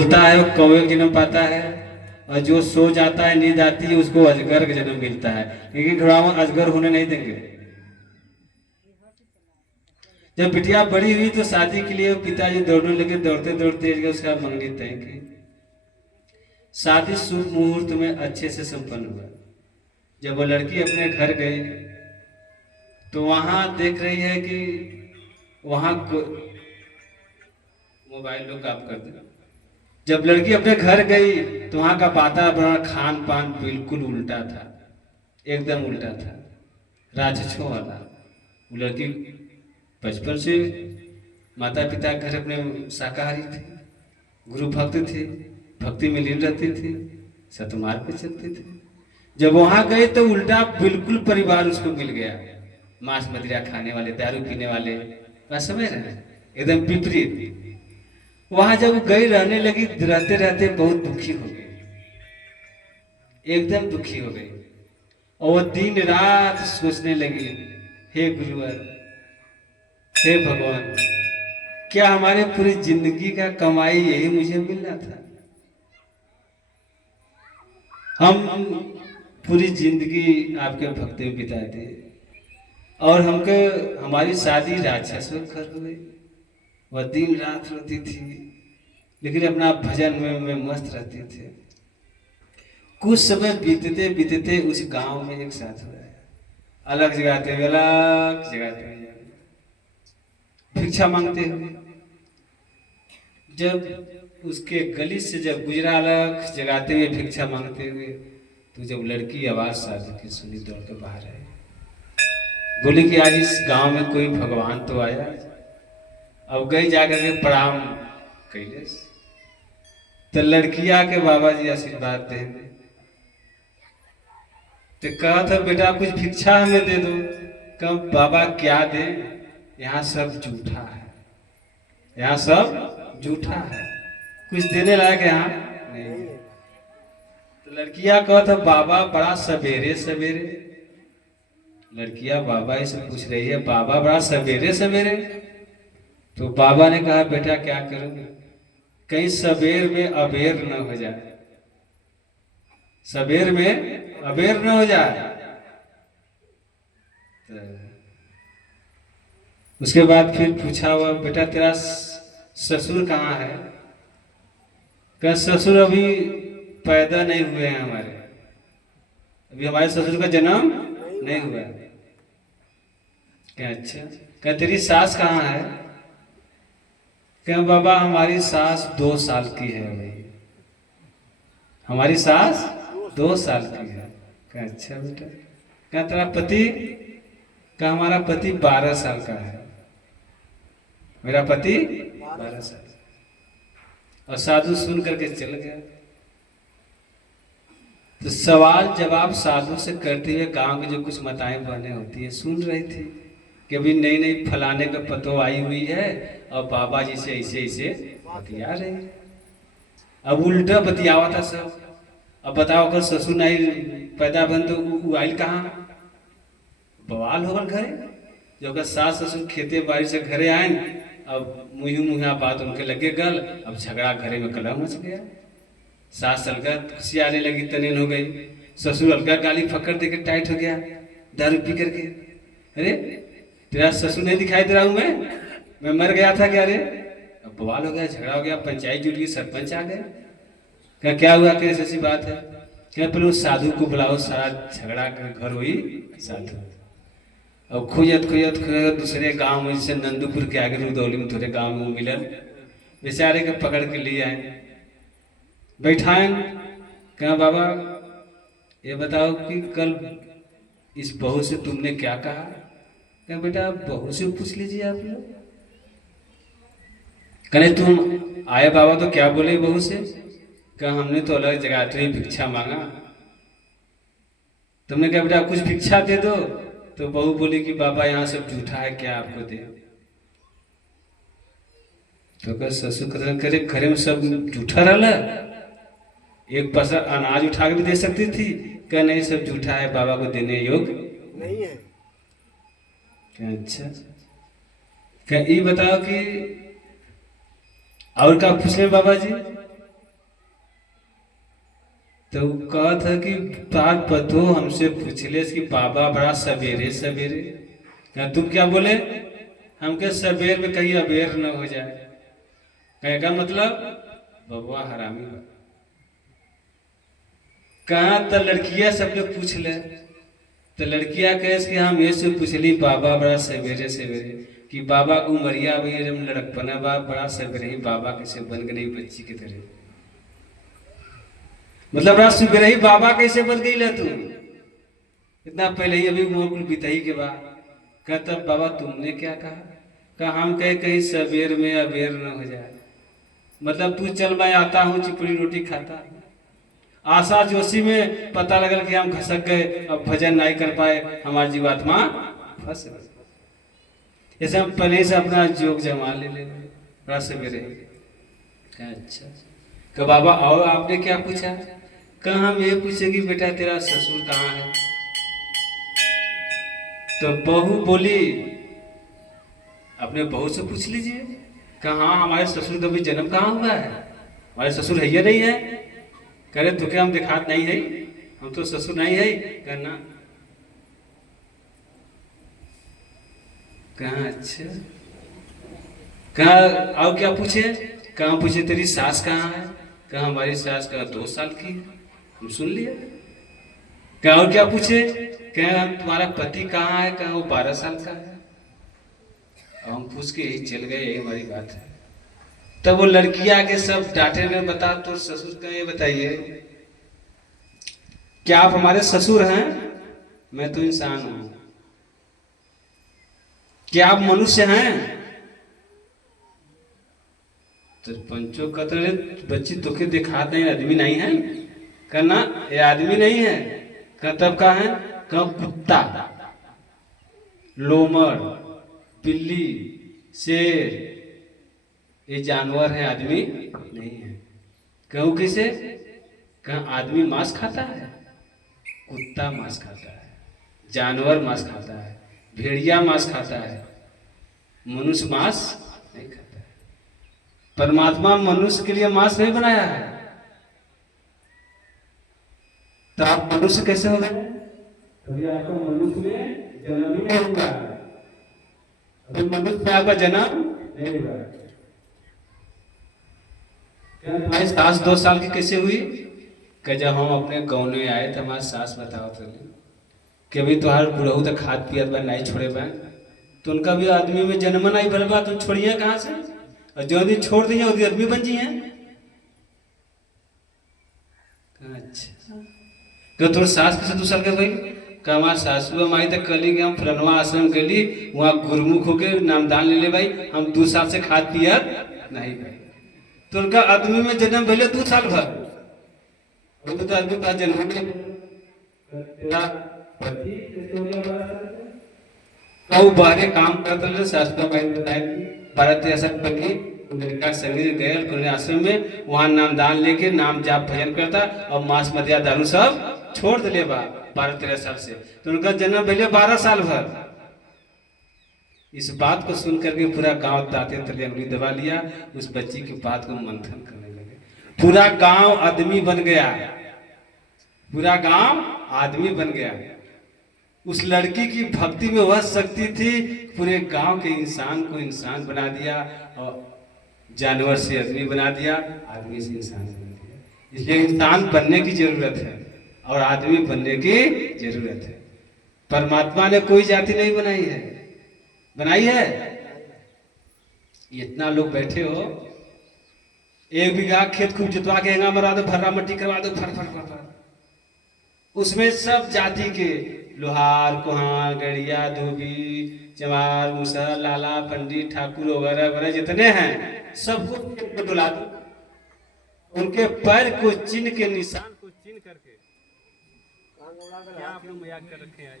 बोलता है वो कौवे का जन्म पाता है, और जो सो जाता है नींद आती है उसको अजगर का जन्म मिलता है। लेकिन घोड़ावन अजगर होने नहीं देंगे। जब बिटिया बड़ी हुई तो शादी के लिए पिताजी दौड़ने लगे, दौड़ते दौड़ते उसका मंगनी तय की। शादी शुभ मुहूर्त में अच्छे से संपन्न हुआ। जब वो लड़की अपने घर गई तो वहां देख रही है कि वहां मोबाइल लोग काम कर दे। जब लड़की अपने घर गई तो वहां का वातावरण खान पान बिल्कुल उल्टा था, एकदम उल्टा था, राक्षसों वाला। वो लड़की बचपन से माता पिता के घर अपने शाकाहारी थे, गुरु भक्त थे, भक्ति में लीन रहते थे, सतमार्ग पे चलते थे। जब वहां गए तो उल्टा बिल्कुल परिवार उसको मिल गया, मांस मदिरा खाने वाले, दारू पीने वाले, बात समझ रहे हैं, एकदम विपरीत। वहां जब वो गई रहने लगी, रहते रहते बहुत दुखी हो गई, एकदम दुखी हो गई। और वो दिन रात सोचने लगी, हे गुरुवर, हे भगवान, क्या हमारे पूरी जिंदगी का कमाई यही मुझे मिलना था? हम पूरी जिंदगी आपके भक्ति में बिता दी और हमको हमारी शादी राक्षस में कर हो गई। वह दिन रात रोती थी, लेकिन अपना भजन में मस्त रहती थी। कुछ समय बीतते बीतते उस गांव में एक साथ हुआ, अलग जगाते हुए, अलग जगाते हुए, भिक्षा मांगते हुए। जब उसके गली से जब गुजरा, अलग जगाते हुए, भिक्षा मांगते हुए, तो जब लड़की आवाज शादी की सुनी, दौड़ के बाहर आई, बोली कि आज इस गांव में कोई भगवान तो आया। अब गई जाकर के प्रणाम कैलेस, तो लड़किया के बाबा जी आशीर्वाद देंगे। तो कहा था बेटा कुछ भिक्षा हमें दे दो। कहा बाबा क्या दे, यहाँ सब झूठा है, यहाँ सब झूठा है, कुछ देने लायक यहाँ नहीं। तो लड़किया कहा था बाबा बड़ा सवेरे सवेरे, लड़किया बाबा से पूछ रही है बाबा बड़ा सवेरे सवेरे। तो बाबा ने कहा बेटा क्या करोगे, कहीं सवेर में अबेर न हो जाए, सवेर में अबेर न हो जाए। तो उसके बाद फिर पूछा हुआ बेटा तेरा ससुर कहाँ है? क्या ससुर अभी पैदा नहीं हुए हैं हमारे, अभी हमारे ससुर का जन्म नहीं हुआ है। क्या अच्छा, क्या तेरी सास कहाँ है? क्या बाबा हमारी सास 2 साल की है भाई, हमारी सास 2 साल की है। क्या अच्छा बेटा, क्या तेरा पति? क्या हमारा पति 12 साल का है, मेरा पति 12 साल। और साधु सुन करके चल गया। तो सवाल जवाब साधु से करते हुए गांव की जो कुछ माताएं बहनें होती है सुन रही थी कि अभी नई नई फलाने का पतो आई हुई है और बाबा जी से ऐसे ऐसे बतिया रहे। अब उल्टा बतियावा था सब। अब बताओ अगर ससुर नहीं पैदा बन तो आयल कहाँ, बवाल होगा घरे। जब अगर सास ससुर खेते बाड़ी से घरे आए, अब मुँह मुँह बात उनके लगे गल, अब झगड़ा घरे में कलह मच गया। सास हल्का खुशी आने लगी, तनेन हो गई, ससुर हल्का गाली फकर देकर टाइट हो गया दारू पी करके। अरे तेरा ससुर नहीं दिखाई दे रहा हूं मैं मर गया था क्या? अरे अब बवाल हो गया, झगड़ा हो गया, पंचायत जुट गई, सरपंच आ गए। क्या हुआ, कैसी ऐसी बात है? क्या पहले उस साधु को बुलाओ, सारा झगड़ा कर घर हुई साधु। अब खोजत खोजत खोजत दूसरे गांव में, जैसे नंदपुर के आगे रुदौली में थोड़े गांव में मिलन, बेचारे के पकड़ के लिए आए, बैठाए। कहा बाबा ये बताओ कि कल इस बहू से तुमने क्या कहा? क्या बेटा आप बहू से पूछ लीजिए आप लोग। कहने तुम आए बाबा तो क्या बोले बहू से? क्या हमने तो अलग जगह ही भिक्षा मांगा, तुमने कहा बेटा कुछ भिक्षा दे दो। तो बहू बोली कि बाबा यहाँ सब झूठा है, क्या आपको दे? तो कह ससुर करे घरे में सब झूठा रहा, एक पैसा अनाज उठा के भी दे सकती थी। क्या नहीं सब झूठा है, बाबा को देने योग्य नहीं है। क्या अच्छा, क्या ये बताओ कि और क्या पूछ रहे बाबा जी? तो कहा था कि तार पतो हमसे पूछले कि बाबा बड़ा सवेरे सवेरे, क्या तुम क्या बोले? हम के सवेर में कहीं अबेर न हो जाए। कहे का मतलब बबुआ हरामी बा। कहा तो लड़कियां सब लोग पूछ ले, तो लड़कियां कहे कि हम ये से पूछली बाबा बड़ा सवेरे सवेरे कि बाबा को उमरिया भैया जब लड़कपना बा बड़ा सवेरे ही बाबा कैसे बन गई बच्ची की तरह, मतलब बड़ा सवेरे ही बाबा कैसे बन गई ला तू इतना पहले ही अभी मोर बिताई के बाद। कहता बाबा तुमने क्या कहा हम कहे कहीं सवेर में अबेर न हो जाए, मतलब तू चल मैं आता हूँ चिपड़ी रोटी खाता। आशा जोशी में पता लगल कि हम खसक गए, अब भजन नहीं कर पाए, हमारी जीवात्मा फंस गई। ऐसे हम पहले से अपना जोग जमा ले बड़ा सवेरे। अच्छा तो बाबा और आपने क्या पूछा? कहा हम ये पूछे कि बेटा तेरा ससुर कहाँ है? तो बहू बोली अपने बहू से पूछ लीजिए। कहा हाँ हमारे ससुर का भी जन्म कहाँ हुआ है, हमारे ससुर है या नहीं है? कह रहे तो क्या हम दिखात नहीं है, हम तो ससुर नहीं है। कहना कहा अच्छा, कहा और क्या पूछे? कहा पूछे तेरी सास कहाँ है? कहा हमारी सास का 2 साल की, हम सुन लिया। कहा और क्या पूछे? कहा तुम्हारा पति कहाँ है? कहा वो 12 साल का है। हम पूछ के ही चल गए, यही हमारी बात है। तब वो लड़की आके सब डांटे में बता तो ससुर का ये बताइए, क्या आप हमारे ससुर हैं? मैं तो इंसान हूं। क्या आप मनुष्य हैं? तो पंचो कतरे बच्ची तोके दिखा नहीं आदमी नहीं है? कहना ये आदमी नहीं है। कह तब का है? कह कुत्ता, लोमड़, बिल्ली, शेर, ये जानवर है, आदमी नहीं है। कहूँ कैसे? कहा आदमी मांस खाता है, कुत्ता मांस खाता है, जानवर मांस खाता है, भेड़िया मांस खाता है, मनुष्य मांस नहीं खाता है। परमात्मा मनुष्य के लिए मांस नहीं बनाया है, तो आप मनुष्य कैसे हो गए? कभी आपका मनुष्य में जन्म ही नहीं हुआ, अभी मनुष्य में आपका जन्म नहीं हुआ। क्या तुम्हारी सास 2 साल की कैसे हुई? कि जब हम अपने गाँव में आए थे हमारी सास बताओ तो कि अभी तुम्हारे बुढ़ऊ तो खाद पियत बा नहीं छोड़े बा, तो उनका भी आदमी में जन्म नहीं भर बा, तुम छोड़िए कहाँ से? और जो दिन छोड़ दिए वो आदमी बन जी हैं। अच्छा तो तोर सास कैसे 2 साल के भाई? का हमारे सासू माई तक कली के हम फलनवा आश्रम गली वहाँ गुरमुख होके नामदान ले ले भाई, हम 2 साल से खाद पियत नहीं भाई। तो उनका आदमी में जन्म भले 2 साल भर, तो आदमी का जन्म वो बारे काम करते रहे। शास्त्रों में बताया 12-13 साल पहले लड़का संगीत गए आश्रम में, वहाँ नामदान लेके नाम जाप भजन करता और मांस मदिया दारू सब छोड़ दिले बा 12-13 साल से। तो उनका जन्म पहले 12 साल भर। इस बात को सुन करके पूरा गांव दाते तले अंगुली दबा लिया, उस बच्ची की बात को मंथन करने लगे। पूरा गांव आदमी बन गया, पूरा गांव आदमी बन गया। उस लड़की की भक्ति में वह शक्ति थी, पूरे गांव के इंसान को इंसान बना दिया और जानवर से आदमी बना दिया, आदमी से इंसान बना दिया। इसलिए इंसान बनने की जरूरत है और आदमी बनने की जरूरत है। परमात्मा ने कोई जाति नहीं बनाई है, बनाई है? इतना लोग बैठे हो, 1 बीघा खेत खूब जुतवा के हेंगा मरा दो, भर्रा मट्टी करवा दो, फर फर फर फर। उसमें सब जाति के लोहार, कुहार, गड़िया, धोबी, चमार, मुसहर, लाला, पंडित, ठाकुर वगैरह वगैरह जितने हैं सबको डुला दो, उनके पैर को चिन्ह के निशान को चिन्ह करके क्या आप लोग मजाक कर रखे हैं?